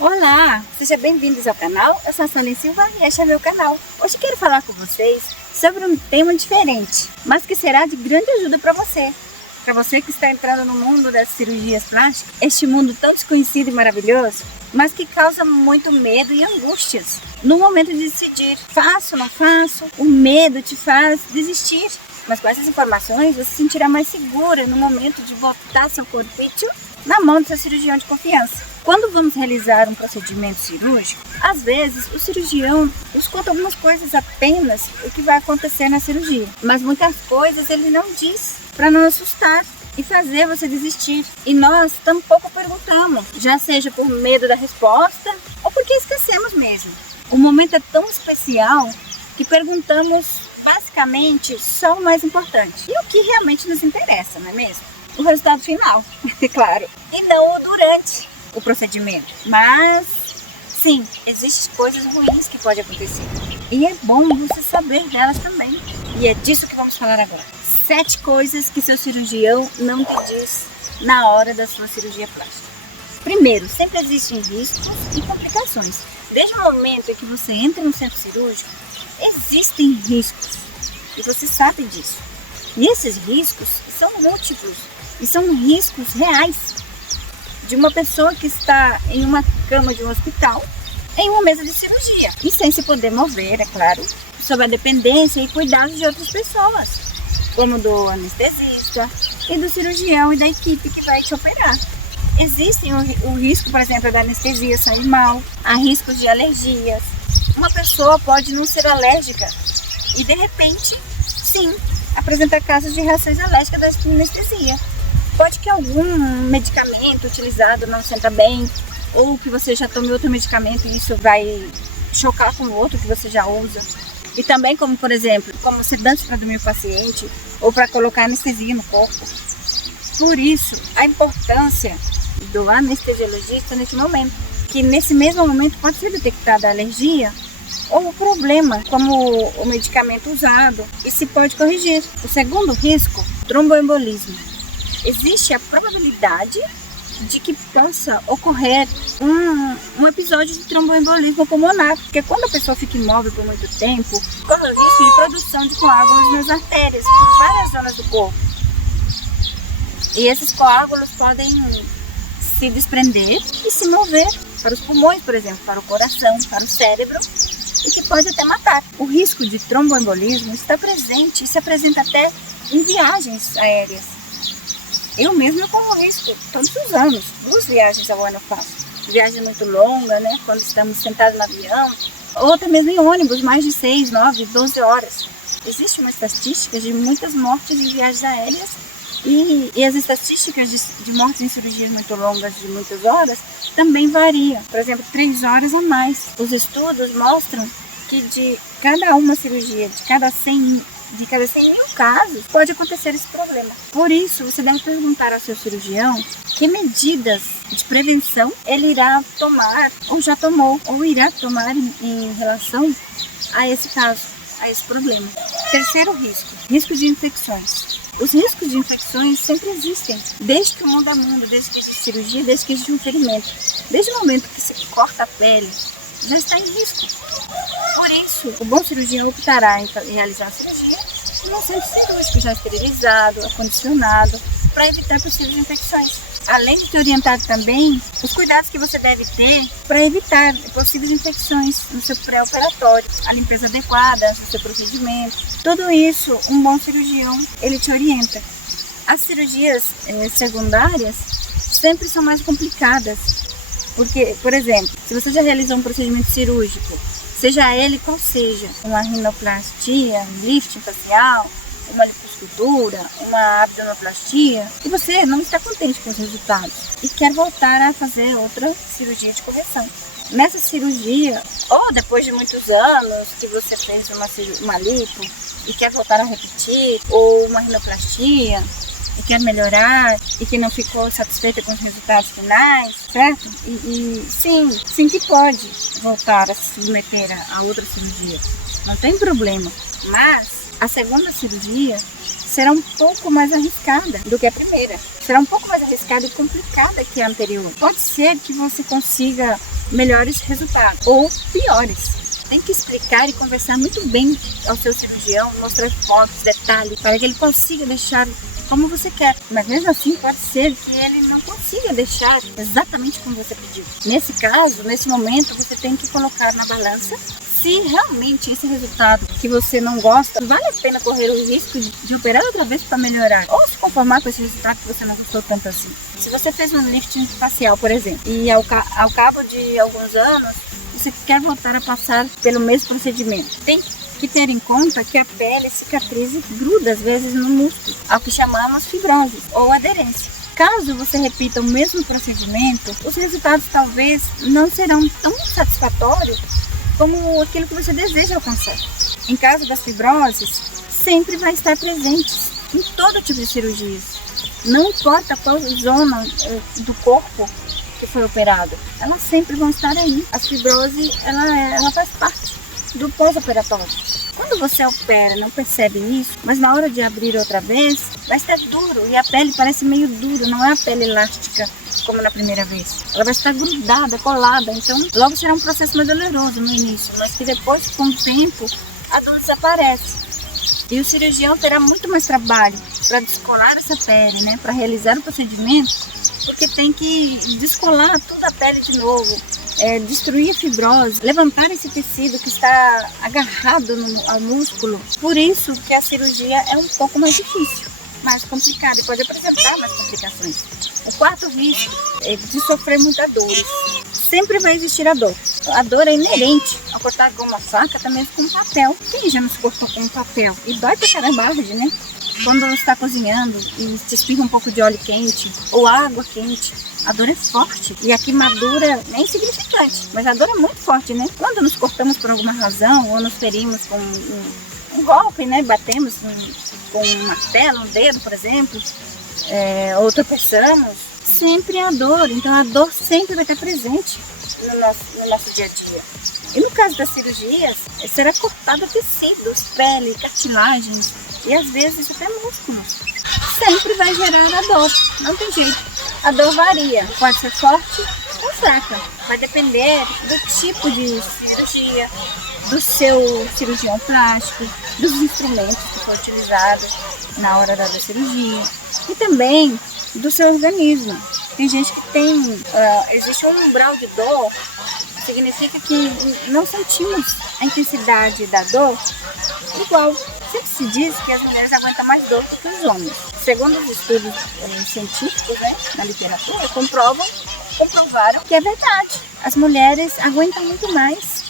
Olá, sejam bem-vindos ao canal. Eu sou a Sônia Silva e este é meu canal. Hoje quero falar com vocês sobre um tema diferente, mas que será de grande ajuda para você. Para você que está entrando no mundo das cirurgias plásticas, este mundo tão desconhecido e maravilhoso, mas que causa muito medo e angústias. No momento de decidir, faço ou não faço, o medo te faz desistir. Mas com essas informações você se sentirá mais segura no momento de botar seu corpício na mão do seu cirurgião de confiança. Quando vamos realizar um procedimento cirúrgico, às vezes o cirurgião nos conta algumas coisas apenas o que vai acontecer na cirurgia, mas muitas coisas ele não diz para não assustar e fazer você desistir. E nós tampouco perguntamos, já seja por medo da resposta ou porque esquecemos mesmo. O momento é tão especial que perguntamos basicamente só o mais importante e o que realmente nos interessa, não é mesmo? O resultado final, é claro, e não o durante o procedimento. Mas sim, existem coisas ruins que podem acontecer e é bom você saber delas também, e é disso que vamos falar agora. 7 coisas que seu cirurgião não te diz na hora da sua cirurgia plástica. Primeiro, sempre existem riscos e complicações. Desde o momento em que você entra no centro cirúrgico, existem riscos e você sabe disso. E esses riscos são múltiplos e são riscos reais de uma pessoa que está em uma cama de um hospital, em uma mesa de cirurgia e sem se poder mover, é claro, sob a dependência e cuidados de outras pessoas, como do anestesista e do cirurgião e da equipe que vai te operar. Existe o risco, por exemplo, da anestesia sair mal, há riscos de alergias. Uma pessoa pode não ser alérgica e, de repente, sim, apresentar casos de reações alérgicas da anestesia. Pode que algum medicamento utilizado não senta bem, ou que você já tome outro medicamento e isso vai chocar com o outro que você já usa. E também, como por exemplo, como sedante para dormir o paciente, ou para colocar anestesia no corpo. Por isso, a importância do anestesiologista nesse momento, que nesse mesmo momento pode ser detectada a alergia ou o problema, como o medicamento usado, e se pode corrigir. O segundo risco, tromboembolismo. Existe a probabilidade de que possa ocorrer um episódio de tromboembolismo pulmonar, porque quando a pessoa fica imóvel por muito tempo, corre o risco de produção de coágulos nas artérias por várias zonas do corpo. E esses coágulos podem se desprender e se mover para os pulmões, por exemplo, para o coração, para o cérebro, e que pode até matar. O risco de tromboembolismo está presente e se apresenta até em viagens aéreas. Eu mesma corro risco todos os anos, 2 viagens ao ano eu faço. Viagem muito longa, né? Quando estamos sentados no avião, ou até mesmo em ônibus, mais de 6, 9, 12 horas. Existe uma estatística de muitas mortes em viagens aéreas e as estatísticas de mortes em cirurgias muito longas de muitas horas também variam. Por exemplo, 3 horas a mais. Os estudos mostram que de cada uma cirurgia, de cada 100 mil casos, pode acontecer esse problema. Por isso, você deve perguntar ao seu cirurgião que medidas de prevenção ele irá tomar, ou já tomou, ou irá tomar em relação a esse caso, a esse problema. Terceiro risco, risco de infecções. Os riscos de infecções sempre existem, desde que o mundo é mundo, desde que existe cirurgia, desde que existe um ferimento. Desde o momento que se corta a pele, já está em risco. Por isso, o bom cirurgião optará em realizar a cirurgia num centro cirúrgico já esterilizado, acondicionado, para evitar possíveis infecções. Além de te orientar também os cuidados que você deve ter para evitar possíveis infecções no seu pré-operatório, a limpeza adequada do seu procedimento. Tudo isso, um bom cirurgião, ele te orienta. As cirurgias secundárias sempre são mais complicadas, porque, por exemplo, se você já realizou um procedimento cirúrgico, seja ele qual seja, uma rinoplastia, um lifting facial, uma liposcultura, uma abdominoplastia, e você não está contente com os resultados e quer voltar a fazer outra cirurgia de correção. Nessa cirurgia, ou depois de muitos anos que você fez uma lipo e quer voltar a repetir, ou uma rinoplastia e quer melhorar e que não ficou satisfeita com os resultados finais, certo? E sim que pode voltar a se submeter a outra cirurgia, não tem problema, mas a segunda cirurgia será um pouco mais arriscada do que a primeira. Será um pouco mais arriscada e complicada que a anterior. Pode ser que você consiga melhores resultados ou piores. Tem que explicar e conversar muito bem ao seu cirurgião, mostrar fotos, detalhes, para que ele consiga deixar como você quer. Mas mesmo assim pode ser que ele não consiga deixar exatamente como você pediu. Nesse caso, nesse momento, você tem que colocar na balança se realmente esse resultado que você não gosta, vale a pena correr o risco de operar outra vez para melhorar. Ou se conformar com esse resultado que você não gostou tanto assim. Se você fez um lifting facial, por exemplo, e ao cabo de alguns anos, você quer voltar a passar pelo mesmo procedimento, tem que ter em conta que a pele cicatriza e gruda às vezes no músculo, ao que chamamos fibrose ou aderência. Caso você repita o mesmo procedimento, os resultados talvez não serão tão satisfatórios como aquilo que você deseja alcançar. Em caso das fibroses, sempre vai estar presente em todo tipo de cirurgias. Não importa qual zona do corpo que foi operado, elas sempre vão estar aí. A fibrose, ela faz parte do pós-operatório. Quando você opera, não percebe isso, mas na hora de abrir outra vez, vai estar duro e a pele parece meio dura, não é a pele elástica como na primeira vez. Ela vai estar grudada, colada, então logo será um processo mais doloroso no início, mas que depois, com o tempo, a dor desaparece. E o cirurgião terá muito mais trabalho para descolar essa pele, né, para realizar o procedimento, porque tem que descolar toda a pele de novo, destruir a fibrose, levantar esse tecido que está agarrado ao músculo. Por isso que a cirurgia é um pouco mais difícil, mais complicada e pode apresentar mais complicações. O quarto risco é de sofrer muita dor. Sempre vai existir a dor. A dor é inerente ao cortar com uma faca, também com um papel. Quem já nos cortou com um papel? E dói pra caramba, arde, né? Quando está cozinhando e se espirra um pouco de óleo quente ou água quente, a dor é forte e a queimadura é insignificante, mas a dor é muito forte, né? Quando nos cortamos por alguma razão ou nos ferimos com um golpe, né? Batemos com um martelo, um dedo, por exemplo, ou tropeçamos, sempre há dor. Então a dor sempre vai estar presente no nosso dia a dia. E no caso das cirurgias, será cortado tecidos, pele, cartilagens e às vezes até músculos. Sempre vai gerar a dor, não tem jeito. A dor varia, pode ser forte ou fraca. Vai depender do tipo de cirurgia, do seu cirurgião plástico, dos instrumentos que são utilizados na hora da cirurgia e também do seu organismo. Tem gente que existe um umbral de dor, significa que não sentimos a intensidade da dor igual. Sempre se diz que as mulheres aguentam mais dor que os homens. Segundo os estudos científicos, né, na literatura, comprovaram que é verdade. As mulheres aguentam muito mais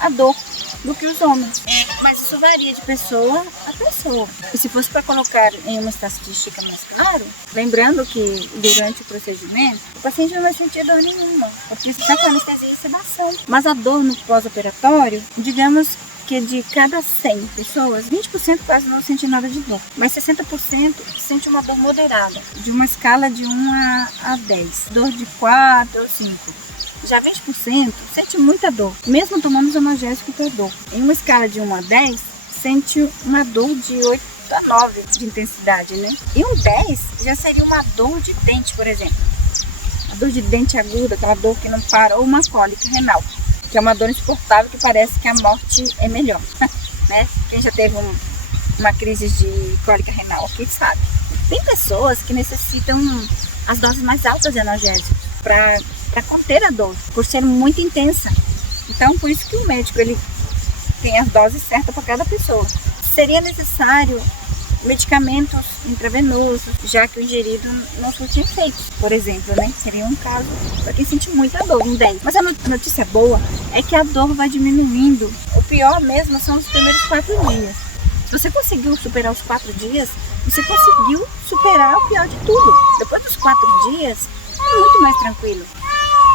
a dor do que os homens. Mas isso varia de pessoa a pessoa. E se fosse para colocar em uma estatística mais clara, lembrando que durante o procedimento, o paciente não vai sentir dor nenhuma. Porque está com anestesia e sedação. Mas a dor no pós-operatório, digamos que de cada 100 pessoas, 20% quase não sente nada de dor. Mas 60% sente uma dor moderada, de uma escala de 1 a 10. Dor de 4 ou 5. Já 20% sente muita dor, mesmo tomando os analgésicos para dor. Em uma escala de 1 a 10, sente uma dor de 8 a 9 de intensidade, né? E um 10 já seria uma dor de dente, por exemplo. A dor de dente aguda, aquela dor que não para, ou uma cólica renal, que é uma dor insuportável que parece que a morte é melhor, né? Quem já teve uma crise de cólica renal aqui sabe. Tem pessoas que necessitam as doses mais altas de analgésico para conter a dor, por ser muito intensa. Então, por isso que o médico ele tem as doses certas para cada pessoa. Seria necessário medicamentos intravenosos, já que o ingerido não surte efeitos, por exemplo, né? Seria um caso para quem sente muita dor, um 10. Mas a notícia boa é que a dor vai diminuindo. O pior mesmo são os primeiros 4 dias. Se você conseguiu superar os 4 dias, você conseguiu superar o pior de tudo. Depois dos 4 dias, é muito mais tranquilo.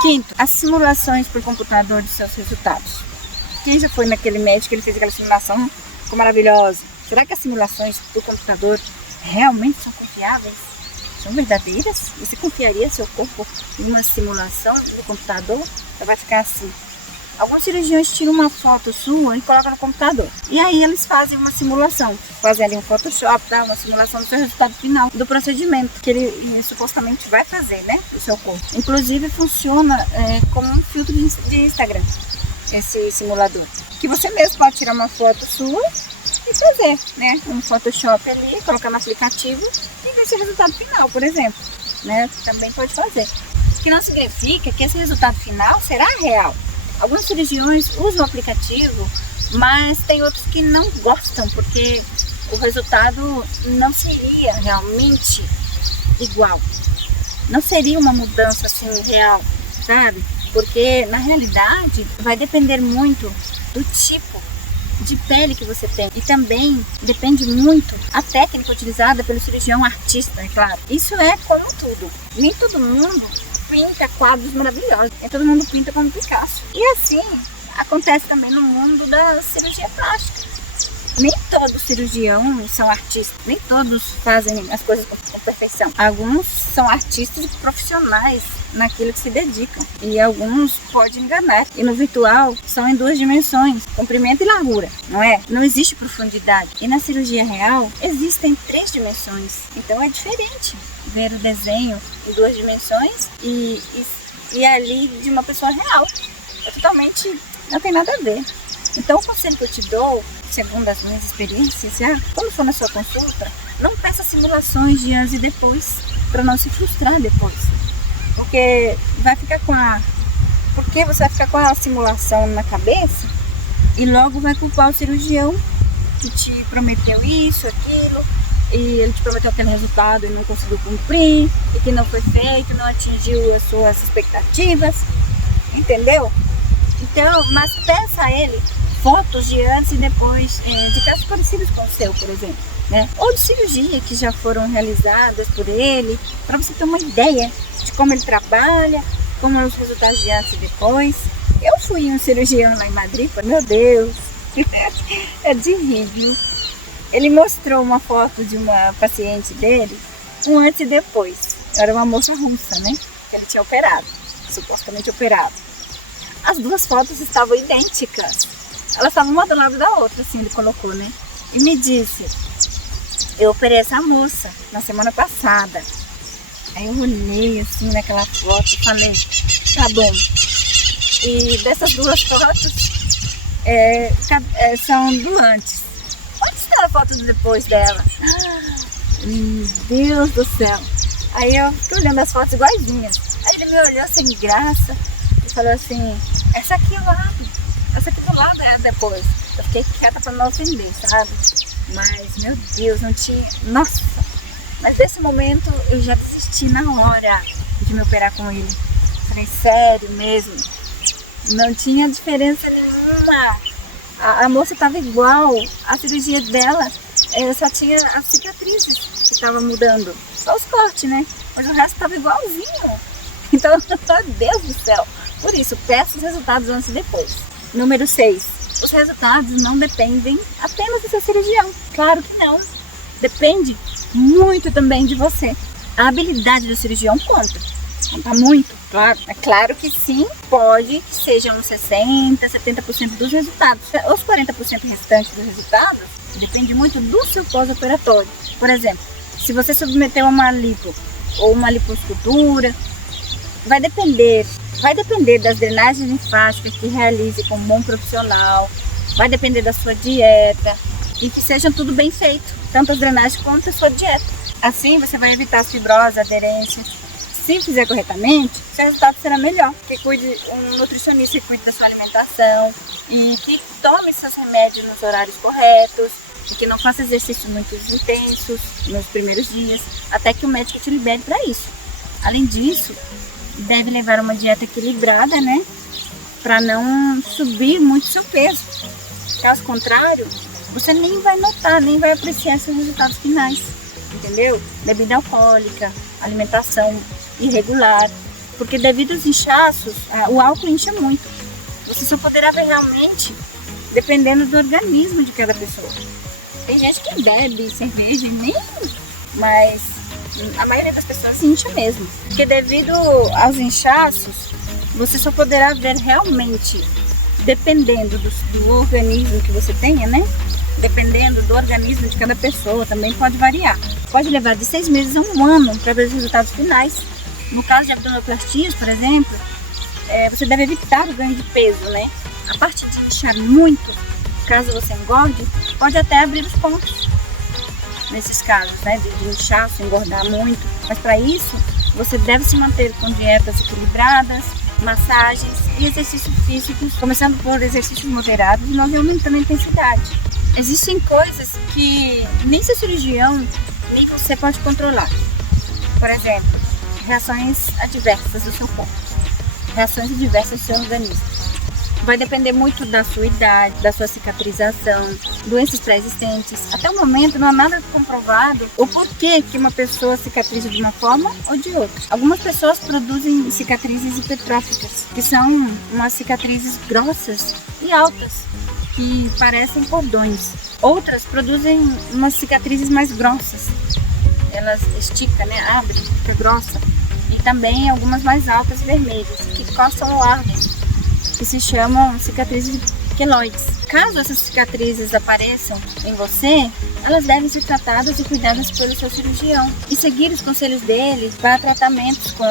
Quinto, as simulações por computador de seus resultados. Quem já foi naquele médico, ele fez aquela simulação, ficou maravilhosa. Será que as simulações do computador realmente são confiáveis? São verdadeiras? Você confiaria seu corpo em uma simulação do computador? Ela vai ficar assim, Alguns cirurgiões tiram uma foto sua e colocam no computador. E aí eles fazem uma simulação. Fazem ali um Photoshop, tá? Uma simulação do seu resultado final, do procedimento que ele supostamente vai fazer, né? Do seu corpo. Inclusive funciona como um filtro de Instagram, esse simulador. Que você mesmo pode tirar uma foto sua e fazer, né? Um Photoshop ali, colocar no aplicativo e ver esse resultado final, por exemplo. Né? Também pode fazer. O que não significa que esse resultado final será real. Alguns cirurgiões usam o aplicativo, mas tem outros que não gostam, porque o resultado não seria realmente igual. Não seria uma mudança assim real, sabe? Porque na realidade vai depender muito do tipo de pele que você tem. E também depende muito a técnica utilizada pelo cirurgião artista, é claro. Isso é como tudo. Nem todo mundo pinta quadros maravilhosos. Nem todo mundo pinta como Picasso. E assim acontece também no mundo da cirurgia plástica. Nem todos cirurgiões são artistas. Nem todos fazem as coisas com perfeição. Alguns são artistas profissionais naquilo que se dedicam. E alguns podem enganar. E no virtual são em 2 dimensões, comprimento e largura, não é? Não existe profundidade. E na cirurgia real existem 3 dimensões. Então é diferente ver o desenho em 2 dimensões e ali de uma pessoa real. É totalmente, não tem nada a ver. Então o conselho que eu te dou, segundo as minhas experiências, quando for na sua consulta, não peça simulações de antes e depois, para não se frustrar depois. Porque você vai ficar com a simulação na cabeça e logo vai culpar o cirurgião que te prometeu isso, aquilo, e ele te prometeu aquele resultado e não conseguiu cumprir, e que não foi feito, não atingiu as suas expectativas, entendeu? Então, mas peça a ele fotos de antes e depois, de casos parecidos com o seu, por exemplo, né? Ou de cirurgia que já foram realizadas por ele, para você ter uma ideia de como ele trabalha, como são os resultados de antes e depois. Eu fui um cirurgião lá em Madrid, meu Deus, é de rir, viu? Ele mostrou uma foto de uma paciente dele, um antes e depois. Era uma moça russa, né? Que ele tinha operado, supostamente operado. As 2 fotos estavam idênticas. Elas estavam uma do lado da outra, assim, ele colocou, né? E me disse, eu operei essa moça na semana passada. Aí eu olhei, assim, naquela foto e falei, tá bom. E dessas 2 fotos, são do antes. Onde está a foto do depois dela? Meu Deus do céu. Aí eu fiquei olhando as fotos iguaizinhas. Aí ele me olhou sem graça e falou assim, essa aqui é o lado. Essa aqui do lado é depois. Eu fiquei quieta pra não ofender, sabe? Mas, meu Deus, não tinha... Nossa! Mas nesse momento eu já desisti na hora de me operar com ele. Falei, sério mesmo? Não tinha diferença nenhuma. A moça tava igual. A cirurgia dela só tinha as cicatrizes que estavam mudando. Só os cortes, né? Mas o resto tava igualzinho. Então, meu Deus do céu. Por isso, peça os resultados antes e depois. Número 6. Os resultados não dependem apenas do seu cirurgião. Claro que não. Depende muito também de você. A habilidade do cirurgião conta. Conta muito, claro. É claro que sim, pode que sejam uns 60%, 70% dos resultados. Os 40% restantes dos resultados depende muito do seu pós-operatório. Por exemplo, se você submeteu a uma lipo ou uma lipoescultura, vai depender das drenagens linfáticas que realize com um bom profissional, vai depender da sua dieta e que seja tudo bem feito, tanto as drenagens quanto a sua dieta. Assim você vai evitar as fibroses, aderências. Se fizer corretamente, seu resultado será melhor. Que cuide um nutricionista que cuide da sua alimentação e que tome seus remédios nos horários corretos e que não faça exercícios muito intensos nos primeiros dias, até que o médico te libere para isso. Além disso, deve levar uma dieta equilibrada, né? Para não subir muito seu peso. Caso contrário, você nem vai notar, nem vai apreciar seus resultados finais. Entendeu? Bebida alcoólica, alimentação irregular. Porque devido aos inchaços, o álcool incha muito. Você só poderá ver realmente dependendo do organismo de cada pessoa. Tem gente que bebe cerveja e nem... Mas a maioria das pessoas se incha mesmo. Porque devido aos inchaços, você só poderá ver realmente dependendo do organismo que você tenha, né? Dependendo do organismo de cada pessoa, também pode variar. Pode levar de 6 meses a 1 ano para ver os resultados finais. No caso de abdominoplastias, por exemplo, você deve evitar o ganho de peso, né? A parte de inchar muito, caso você engorde, pode até abrir os pontos. Nesses casos, né? De inchaço, engordar muito. Mas para isso, você deve se manter com dietas equilibradas, massagens e exercícios físicos, começando por exercícios moderados e não aumentando a intensidade. Existem coisas que nem seu cirurgião nem você pode controlar. Por exemplo, reações adversas do seu corpo, reações adversas do seu organismo. Vai depender muito da sua idade, da sua cicatrização, doenças pré-existentes. Até o momento não há nada comprovado o porquê que uma pessoa cicatriza de uma forma ou de outra. Algumas pessoas produzem cicatrizes hipertróficas, que são umas cicatrizes grossas e altas, que parecem cordões. Outras produzem umas cicatrizes mais grossas. Elas esticam, né? Abrem, fica grossa. E também algumas mais altas, vermelhas, que coçam ou ardem, que se chamam cicatrizes queloides. Caso essas cicatrizes apareçam em você, elas devem ser tratadas e cuidadas pelo seu cirurgião e seguir os conselhos dele para tratamentos com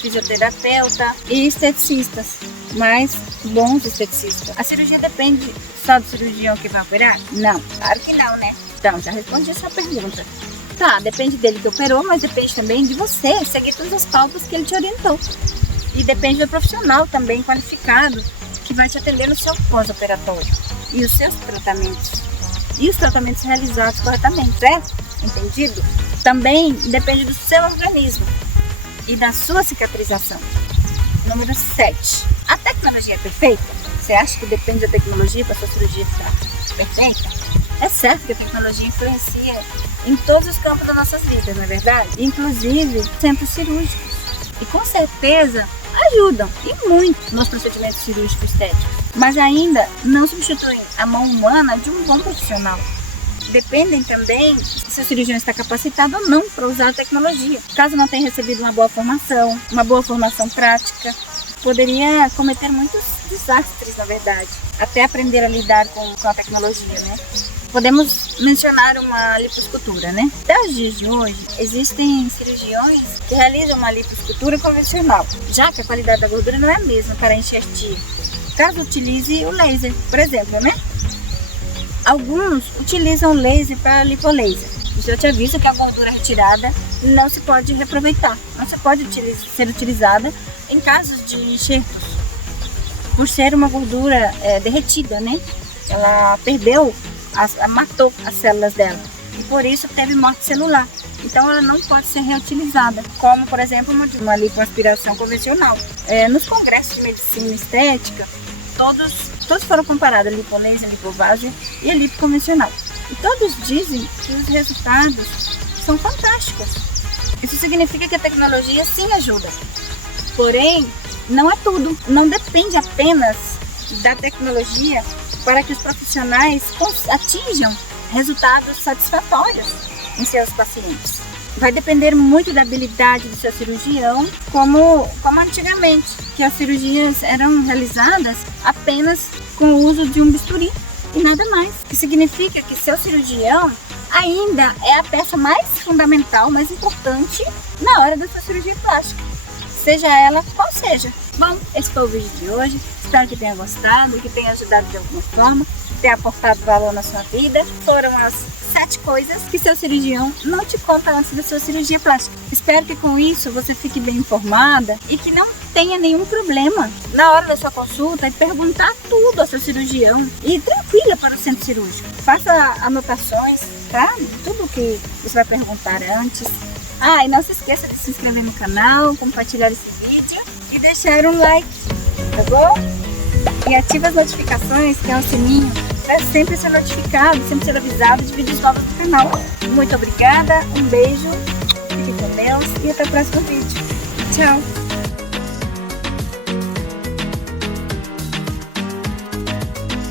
fisioterapeuta e esteticistas, mais bons esteticistas. A cirurgia depende só do cirurgião que vai operar? Não, claro que não, né? Então, já respondi a sua pergunta. Tá, depende dele que operou, mas depende também de você seguir todas as pautas que ele te orientou. E depende do profissional também qualificado que vai te atender no seu pós-operatório e os seus tratamentos. E os tratamentos realizados corretamente, certo? Entendido? Também depende do seu organismo e da sua cicatrização. Número 7. A tecnologia é perfeita? Você acha que depende da tecnologia para a sua cirurgia ficar perfeita? É certo que a tecnologia influencia em todos os campos das nossas vidas, não é verdade? Inclusive centros cirúrgicos. E com certeza ajudam, e muito, nos procedimentos cirúrgicos estéticos. Mas ainda não substituem a mão humana de um bom profissional. Dependem também se o cirurgião está capacitado ou não para usar a tecnologia. Caso não tenha recebido uma boa formação prática, poderia cometer muitos desastres, na verdade, até aprender a lidar com a tecnologia, né? Podemos mencionar uma lipoescultura, né? Até os dias de hoje, existem cirurgiões que realizam uma lipoescultura convencional, já que a qualidade da gordura não é a mesma para enxertia. Caso utilize o laser, por exemplo, né? Alguns utilizam laser para lipolaser. Isso eu te aviso que a gordura retirada não se pode reaproveitar, não se pode ser utilizada em casos de enxertos, por ser uma gordura derretida, né? Ela perdeu, matou as células dela e por isso teve morte celular. Então ela não pode ser reutilizada, como por exemplo uma lipoaspiração convencional. Nos congressos de medicina estética, todos foram comparados a lipolaser, a lipovaser e a lipo convencional. E todos dizem que os resultados são fantásticos. Isso significa que a tecnologia sim ajuda. Porém, não é tudo. Não depende apenas da tecnologia para que os profissionais atinjam resultados satisfatórios em seus pacientes. Vai depender muito da habilidade do seu cirurgião, como antigamente, que as cirurgias eram realizadas apenas com o uso de um bisturi e nada mais. Que significa que seu cirurgião ainda é a peça mais fundamental, mais importante na hora da sua cirurgia plástica, seja ela qual seja. Bom, esse foi o vídeo de hoje. Espero que tenha gostado, que tenha ajudado de alguma forma, tenha aportado valor na sua vida. Foram as 7 coisas que seu cirurgião não te conta antes da sua cirurgia plástica. Espero que com isso você fique bem informada e que não tenha nenhum problema na hora da sua consulta e perguntar tudo ao seu cirurgião e ir tranquila para o centro cirúrgico. Faça anotações, tá? Tudo que você vai perguntar antes. E não se esqueça de se inscrever no canal, compartilhar esse vídeo e deixar um like, tá bom? E ative as notificações, que é o sininho, para sempre ser notificado, sempre ser avisado de vídeos novos do canal. Muito obrigada, um beijo, fique com Deus e até o próximo vídeo. Tchau!